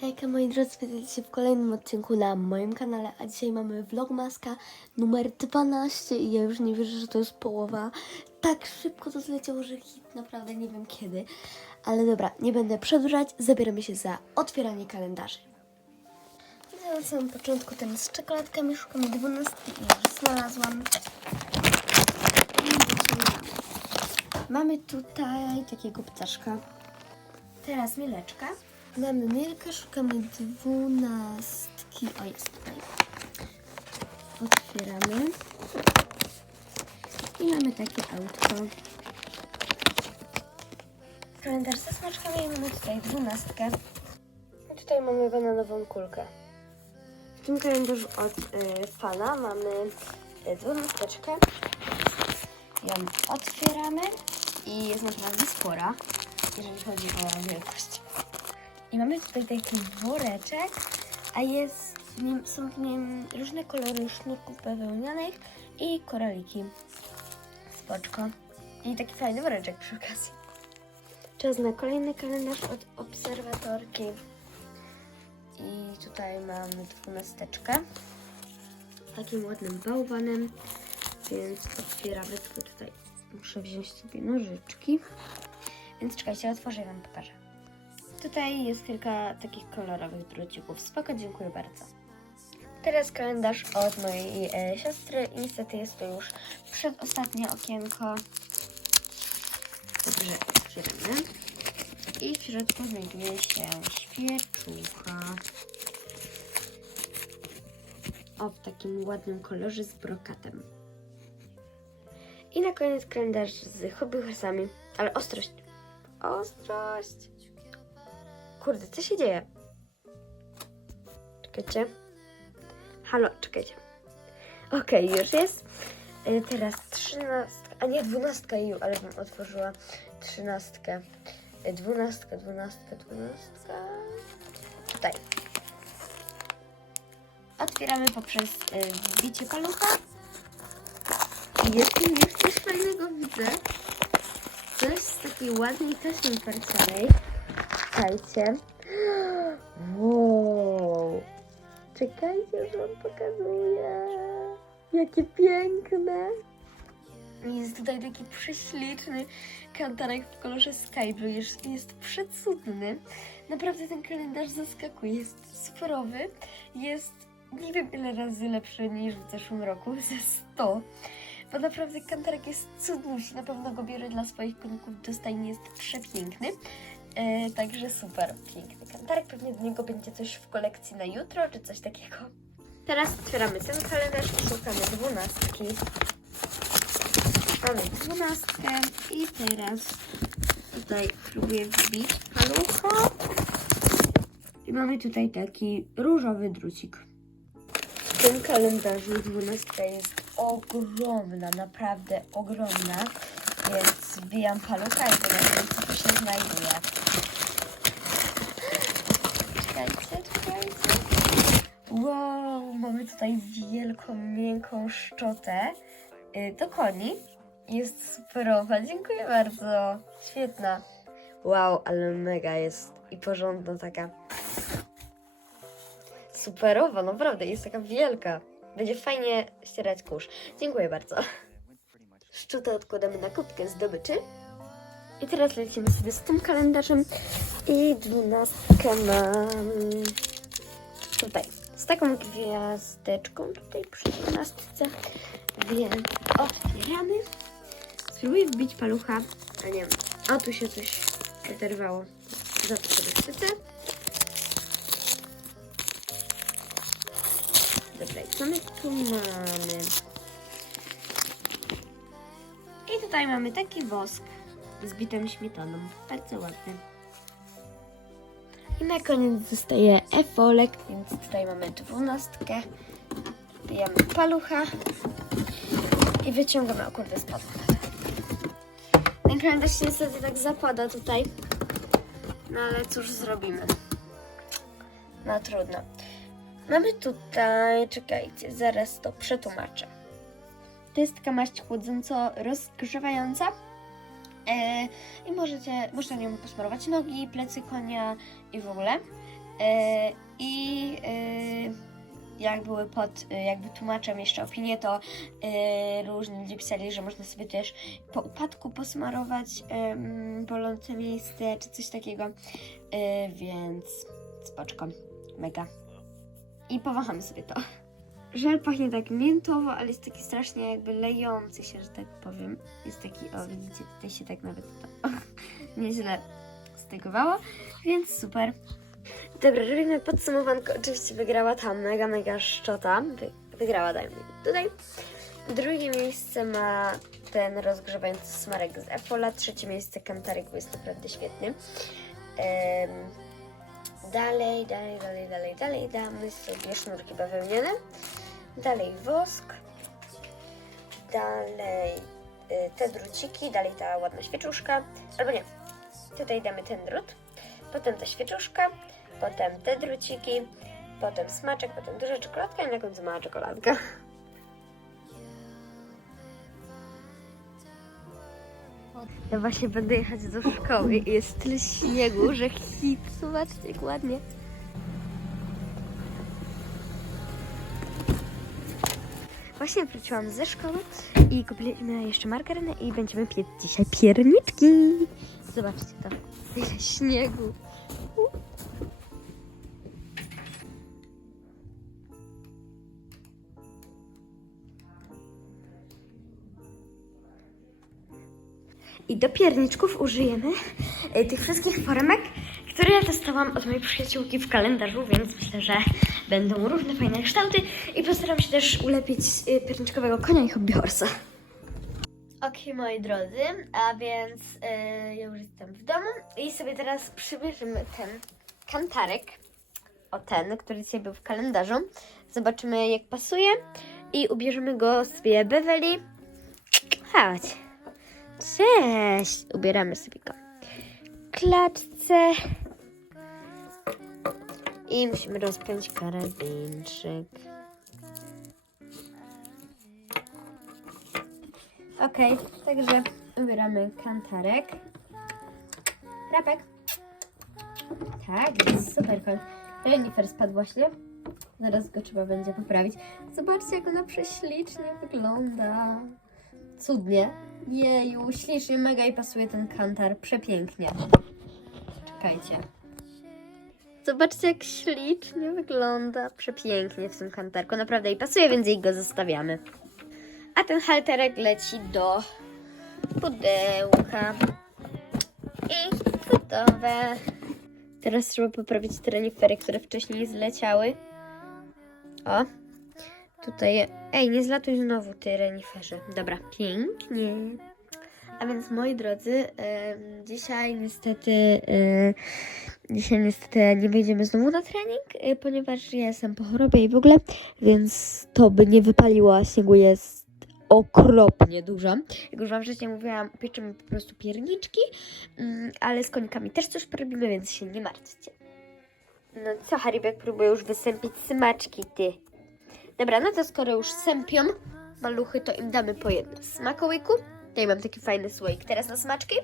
Hejka moi drodzy, witajcie w kolejnym odcinku na moim kanale, a dzisiaj mamy vlogmaska numer 12 i ja już nie wierzę, że to jest połowa. Tak szybko to zleciało, że hit naprawdę nie wiem kiedy. Ale dobra, nie będę przedłużać, zabieramy się za otwieranie kalendarzy. Na samym początku ten z czekoladkami, szukamy 12 i już znalazłam. Mamy tutaj takiego ptaszka. Teraz Mileczka. Mamy Milkę, szukamy dwunastki. O, jest tutaj. Otwieramy. I mamy takie autko. Kalendarz ze smaczkami mamy tutaj dwunastkę. I tutaj mamy bananową kulkę. W tym kalendarzu od y, Fana mamy y, dwunasteczkę. Ją otwieramy i jest naprawdę spora, jeżeli chodzi o wielkość. I mamy tutaj taki woreczek, a jest w nim, są w nim różne kolory sznurków bawełnianych i koraliki. Spoczko. I taki fajny woreczek przy okazji. Czas na kolejny kalendarz od obserwatorki. I tutaj mamy dwunasteczkę. Z takim ładnym bałwanem. Więc otwieramy tylko tutaj. Muszę wziąć sobie nożyczki. Więc czekajcie, otworzę i Wam pokażę. Tutaj jest kilka takich kolorowych drucików. Spoko, dziękuję bardzo. Teraz kalendarz od mojej e, siostry. Niestety jest to już przedostatnie okienko. Dobrze, otwieramy. I w środku znajduje się świeczucha. O, w takim ładnym kolorze z brokatem. I na koniec kalendarz z hobbyhorsami. Ale ostrość. Ostrość. Kurde, co się dzieje? Czekajcie. Halo, czekajcie. Okej, już jest. E, Teraz trzynastka, a nie dwunastka ju, ale bym otworzyła trzynastkę. E, Dwunastka, dwunastka, dwunastka. Tutaj. Otwieramy poprzez e, wbicie palucha. Tu już coś fajnego widzę. Coś z takiej ładnej taśmy parcianej. Czekajcie. Wow. Czekajcie, że wam pokazuję. Jakie piękne. Jest tutaj taki prześliczny kantarek w kolorze Sky Blue. Jest, jest przecudny. Naprawdę ten kalendarz zaskakuje. Jest superowy. Jest nie wiem ile razy lepszy niż w zeszłym roku. Ze 100. Bo naprawdę kantarek jest cudnusi. Na pewno go biorę dla swoich koników do stajni. Jest przepiękny. E, także super, piękny kantarek. Pewnie do niego będzie coś w kolekcji na jutro, czy coś takiego. Teraz otwieramy ten kalendarz i szukamy dwunastki. Mamy dwunastkę i teraz tutaj próbuję wbić palucha. I mamy tutaj taki różowy drucik. W tym kalendarzu dwunastka jest ogromna, naprawdę ogromna. Więc wbijam palucha i zobaczymy, co tu się znajduje. Czekajcie, czekajcie. Wow, mamy tutaj wielką, miękką szczotę y, do koni. Jest superowa, dziękuję bardzo. Świetna. Wow, ale mega jest i porządna taka. Superowa, naprawdę, jest taka wielka. Będzie fajnie ścierać kurz. Dziękuję bardzo. Szczotę odkładamy na kubkę zdobyczy. I teraz lecimy sobie z tym kalendarzem. I dwunastkę mam tutaj. Z taką gwiazdeczką tutaj przy dwunastce. Więc otwieramy. Spróbuję wbić palucha. A nie wiem. O, tu się coś oderwało. Za to sobie chwycę. Dobra, i co my tu mamy? I tutaj mamy taki wosk z bitą śmietaną. Bardzo ładny. I na koniec zostaje efolek, więc tutaj mamy dwunastkę. Wbijamy palucha i wyciągamy, o kurde, spadł. Ten się niestety tak zapada tutaj. No ale cóż zrobimy. No trudno. Mamy tutaj, czekajcie, zaraz to przetłumaczę. To jest taka maść chłodząco-rozgrzewająca. E, I możecie, można nią posmarować nogi, plecy konia i w ogóle. E, I e, jak były pod jakby tłumaczem jeszcze opinie, to różni ludzie pisali, że można sobie też po upadku posmarować bolące miejsce czy coś takiego. Więc spoczko. Mega. I powahamy sobie to. Żel pachnie tak miętowo, ale jest taki strasznie jakby lejący się, że tak powiem. Jest taki, o widzicie, tutaj się tak nawet to nieźle stygowało, więc super. Dobra, robimy podsumowanko. Oczywiście wygrała ta mega, mega szczota. Wy, wygrała, dajmy tutaj. Drugie miejsce ma ten rozgrzewający smarek z Efola. Trzecie miejsce kantarek, bo jest naprawdę świetny. Em, dalej, dalej, dalej, dalej, dalej damy sobie sznurki bawełniane. Dalej wosk. Dalej y, te druciki. Dalej ta ładna świeczuszka. Albo nie. Tutaj damy ten drut. Potem ta świeczuszka. Potem te druciki. Potem smaczek. Potem duża czekoladka i na końcu mała czekoladka. Ja właśnie będę jechać do szkoły i jest tyle śniegu, że hit. Zobaczcie, jak ładnie. Właśnie wróciłam ze szkoły i kupiliśmy jeszcze margarynę i będziemy piec dzisiaj pierniczki. Zobaczcie to, ile śniegu. I do pierniczków użyjemy e, tych wszystkich foremek, które ja dostałam od mojej przyjaciółki w kalendarzu, więc myślę, że będą różne fajne kształty i postaram się też ulepić e, pierniczkowego konia i hobby horsa. Ok, moi drodzy, a więc e, ja już jestem w domu i sobie teraz przybierzemy ten kantarek, o ten, który dzisiaj był w kalendarzu. Zobaczymy jak pasuje i ubierzemy go sobie Beverly. Chodź. Cześć! Ubieramy sobie go. Klatce. I musimy rozpiąć karabinczyk. Okej, także ubieramy kantarek. Rapek. Tak, jest super koń. Renifer spadł właśnie. Zaraz go trzeba będzie poprawić. Zobaczcie, jak ona prześlicznie wygląda. Cudnie. Jeju, ślicznie, mega i pasuje ten kantar. Przepięknie. Czekajcie. Zobaczcie, jak ślicznie wygląda. Przepięknie w tym kantarku. Naprawdę i pasuje, więc jej go zostawiamy. A ten halterek leci do pudełka. I gotowe. Teraz trzeba poprawić renifery, które wcześniej zleciały. O, Tutaj, ej, nie zlatuj znowu ty reniferze. Dobra, pięknie. A więc moi drodzy, dzisiaj niestety e, dzisiaj niestety nie wyjdziemy znowu na trening, e, ponieważ ja jestem po chorobie i w ogóle, więc to by nie wypaliło, a śniegu jest okropnie dużo. Jak już wam wcześniej mówiłam, pieczemy po prostu pierniczki, mm, ale z konikami też coś porobimy, więc się nie martwcie. No co, Haribek próbuje już wysępić smaczki, ty. Dobra, no to skoro już sępią maluchy, to im damy po jednym smakołyku. Tutaj mam taki fajny słoik. Teraz na smaczki.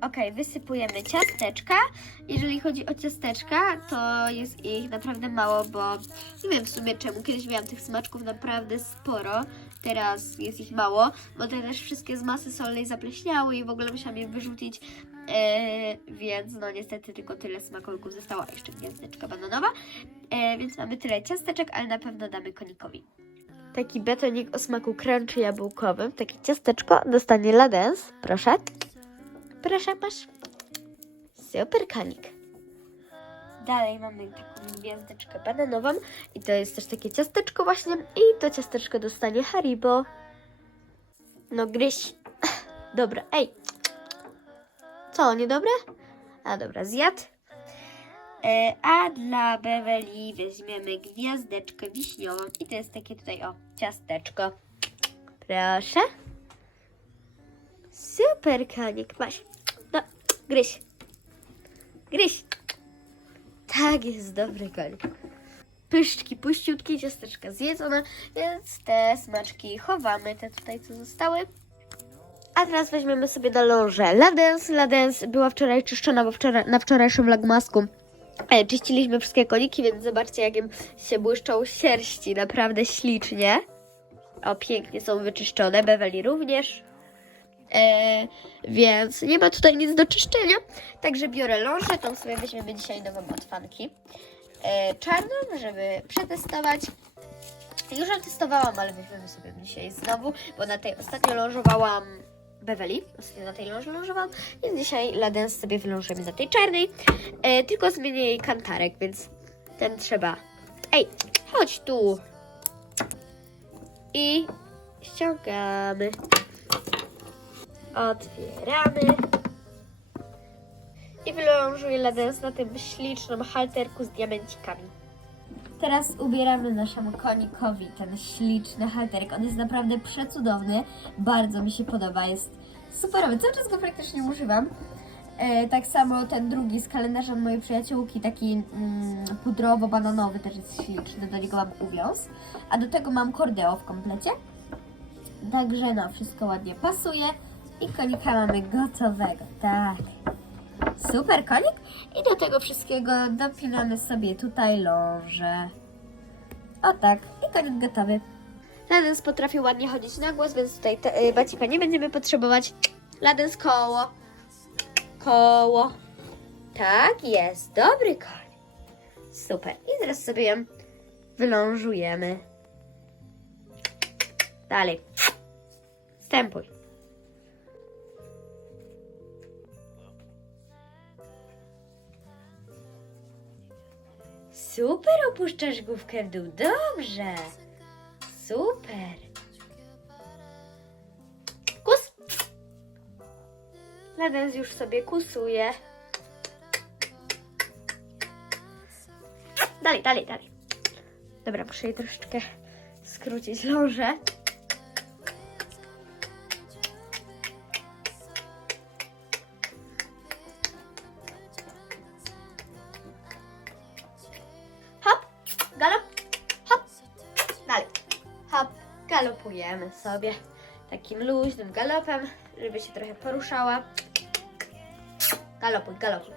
Okej, wysypujemy ciasteczka. Jeżeli chodzi o ciasteczka, to jest ich naprawdę mało, bo nie wiem w sumie czemu. Kiedyś miałam tych smaczków naprawdę sporo. Teraz jest ich mało, bo te też wszystkie z masy solnej zapleśniały i w ogóle musiałam je wyrzucić. Eee, więc no niestety tylko tyle smakołyków zostało, jeszcze gwiazdeczka bananowa. E, więc mamy tyle ciasteczek, ale na pewno damy konikowi. Taki betonik o smaku crunchy jabłkowym, takie ciasteczko dostanie Ladens. Proszę. Proszę, masz. Super konik. Dalej mamy taką gwiazdeczkę bananową i to jest też takie ciasteczko właśnie i to ciasteczko dostanie Haribo. No gryź. Dobra, ej. Co, niedobre? A dobra, zjadł. E, a dla Beverly weźmiemy gwiazdeczkę wiśniową i to jest takie tutaj, o, ciasteczko. Proszę. Super, konik, masz. No, gryź. Gryź. Tak jest, dobry konik. Pyszczki, puściutkie, ciasteczka zjedzone, więc te smaczki chowamy, te tutaj co zostały. A teraz weźmiemy sobie na lążę Ladens. Ladens była wczoraj czyszczona, bo wczoraj, na wczorajszym vlogmasku Czyściliśmy wszystkie koniki, więc zobaczcie, jakim się błyszczą sierści. Naprawdę ślicznie. O, pięknie są wyczyszczone. Beverly również. E, więc nie ma tutaj nic do czyszczenia. Także biorę lążę, tą sobie weźmiemy dzisiaj nową od. E, czarną, żeby przetestować. Już ją testowałam, ale weźmiemy sobie dzisiaj znowu, bo na tej ostatnio lążowałam Beverly. Ostatnio na tej lążowałam, więc dzisiaj Ladens sobie wylążujemy za tej czarnej. E, tylko zmienię jej kantarek, więc ten trzeba. Ej, chodź tu. I ściągamy. Otwieramy. I wylążuję Ladens na tym ślicznym halterku z diamencikami. Teraz ubieramy naszemu konikowi ten śliczny halterek. On jest naprawdę przecudowny. Bardzo mi się podoba. Jest superowy. Cały czas go praktycznie używam. E, tak samo ten drugi z kalendarza mojej przyjaciółki, taki mm, pudrowo-bananowy, też jest śliczny. Do niego mam uwiąz. A do tego mam kordeo w komplecie. Także no, wszystko ładnie pasuje. I konika mamy gotowego. Tak. Super konik. I do tego wszystkiego dopinamy sobie tutaj lążę. O tak. I konik gotowy. Ladens potrafi ładnie chodzić na głos, więc tutaj te, y, bacika nie będziemy potrzebować. Ladens koło. Koło. Tak, jest. Dobry koń. Super. I teraz sobie ją wylążujemy. Dalej. Stępuj. Super opuszczasz główkę w dół. Dobrze. Super. Kus. Ladens już sobie kusuje. Dalej, dalej, dalej. Dobra, muszę jej troszeczkę skrócić lążę. Galopujemy sobie takim luźnym galopem, żeby się trochę poruszała. Galopuj, galopuj.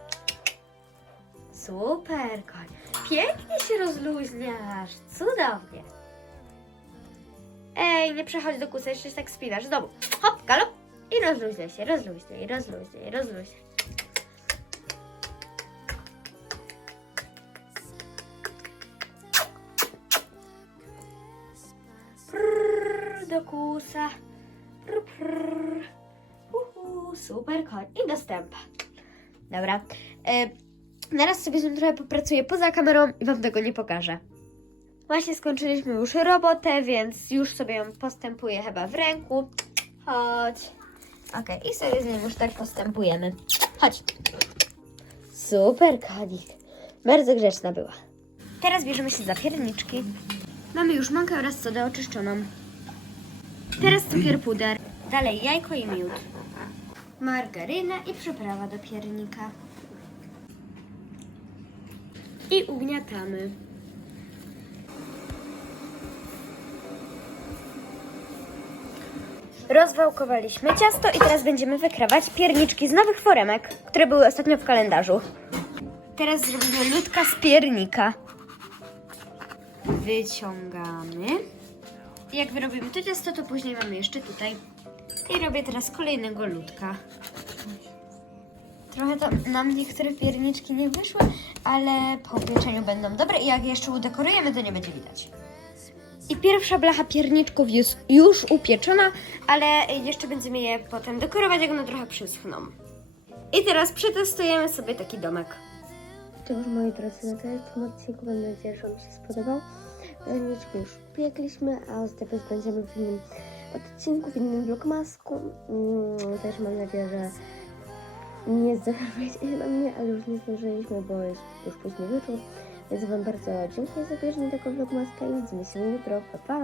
Super, koń. Pięknie się rozluźniasz. Cudownie. Ej, nie przechodź do kusa, jeszcze się tak spinasz. Znowu. Hop, galop. I rozluźniaj się, rozluźniaj, rozluźniaj, rozluźniaj. Do kusa. Prr, prr. Uhu, super koń. I do stępa. Dobra. Teraz sobie z trochę popracuję poza kamerą i Wam tego nie pokażę. Właśnie skończyliśmy już robotę, więc już sobie ją postępuję chyba w ręku. Chodź. Okej, i sobie z nim już tak postępujemy. Chodź. Super konik. Bardzo grzeczna była. Teraz bierzemy się za pierniczki. Mamy już mąkę oraz sodę oczyszczoną. Teraz cukier puder. Dalej jajko i miód. Margaryna i przyprawa do piernika. I ugniatamy. Rozwałkowaliśmy ciasto i teraz będziemy wykrawać pierniczki z nowych foremek, które były ostatnio w kalendarzu. Teraz zrobimy ludka z piernika. Wyciągamy. Jak wyrobimy to ciasto, to później mamy jeszcze tutaj. I robię teraz kolejnego ludka. Trochę to nam niektóre pierniczki nie wyszły, ale po pieczeniu będą dobre i jak jeszcze udekorujemy, to nie będzie widać. I pierwsza blacha pierniczków jest już upieczona, ale jeszcze będziemy je potem dekorować, jak one trochę przyschną. I teraz przetestujemy sobie taki domek. To już moi drodzy, na w tym odcinku. Mam nadzieję, że się spodobał. Pierniczki już upiekliśmy, a ozdabiać będziemy w innym odcinku, w innym vlogmasku. Mm, też mam nadzieję, że nie zdecydujecie na mnie, ale już nie zdążyliśmy, bo jest już późny wieczór. Więc Wam bardzo dziękuję za obejrzenie tego vlogmaska i widzimy się jutro. Pa, pa!